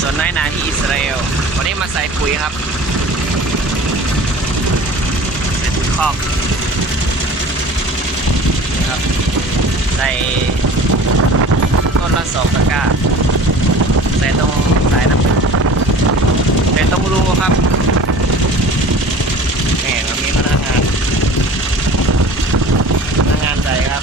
ส่วนน้อยนาที่อิสราเอล วันนี้มาใส่ปุ๋ยครับใส่ปุ๋ยคอกนะครับ ใส่ต้นละสองตะกร้าใส่ตรงสายน้ำใส่ตรงรูครับแหมมันมีพนักงานพนักงานใส่ครับ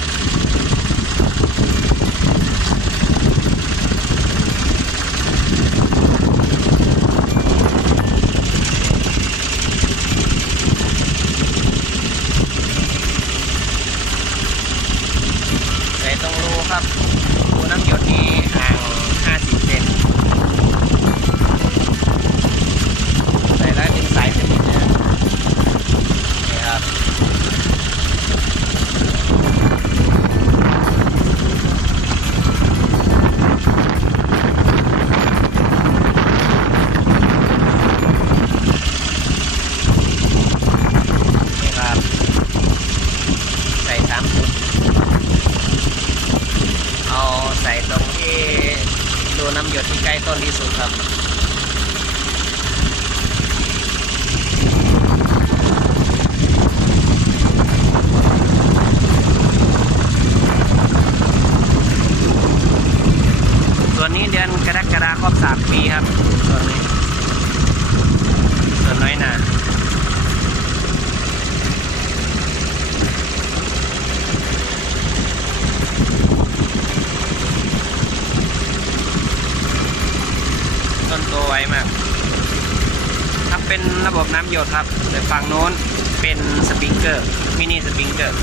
ใส่ตรงรู ครับตัวน้ำหยดนี้ น้ำหยดที่ใกล้ต้นที่สุดครับส่วนนี้เดือนกรกฎาคมสามปีครับส่วนนี้ส่วนน้อยหนา ต้นโตไวมากถ้าเป็นระบบน้ำหยดครับแต่ฝั่งโน้นเป็นสปริงเกอร์มินิสปริงเกอร์